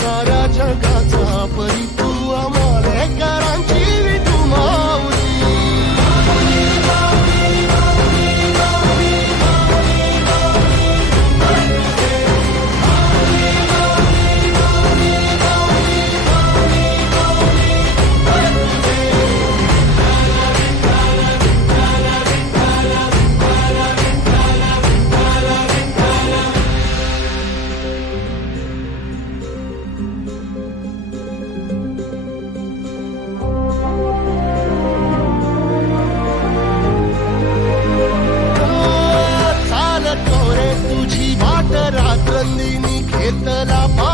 सारा जगा la paz.